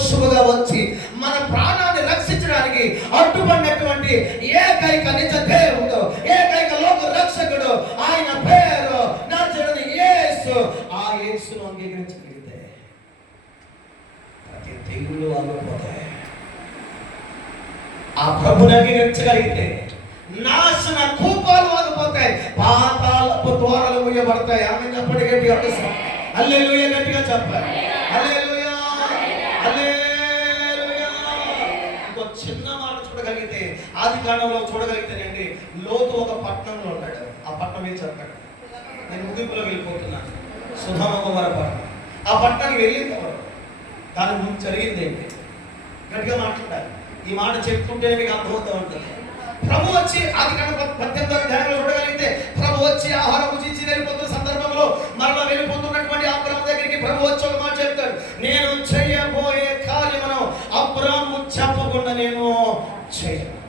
పశువుగా వచ్చి మన ప్రాణాన్ని రక్షించడానికి అడ్డుపడినటువంటి ఏకైక నిజ దేవుడు, ఏకైక లోక రక్షకుడు, ఆయన పేరు నజరేయుడైన యేసు. ఆ యేసును అంగీకరించగలిగితే ప్రతి తెగులు ఆగిపోతాయి. ఆ ప్రభుని అంగీకరించగలిగితే నాశన కూపాలు ఆగిపోతాయి, పాతాళపు ద్వారాలు మూయబడతాయి. ఆమె చెప్పండి గట్టిగా, హల్లెలూయా, గట్టిగా చెప్పాలి, హల్లెలూయా, హల్లెలూయా. ఇంకో చిన్న మాట చూడగలిగితే, ఆది కాండంలో చూడగలిగితేనండి, లోతు ఒక పట్టణంలో ఉంటాడు. ఆ పట్టణం ఏం చెప్పాడు, నేను ముగింపులో వెళ్ళిపోతున్నాను, సుధామకుమార పట్టణం. ఆ పట్టణానికి వెళ్ళింది ఎవరు, దాని ముందు జరిగింది ఏంటి, గట్టిగా మాట్లాడాలి. ఈ మాట చెప్తుంటే మీకు అర్థమవుతూ ఉంటుంది. ప్రభు వచ్చి ఆది కాండం 18వ అధ్యాయంలో చూడగలిగితే, ప్రభు వచ్చి ఆహారం భుజించి వెళ్ళిపోతున్న సందర్భంలో మరలా వెళ్ళిపోతున్నటువంటి అబ్రాహాము దగ్గరికి ప్రభు వచ్చి ఒక మాట చెప్తాడు, నేను చేయబోయే కార్యమును అబ్రాహాము చెప్పకుండా నేను చేయను.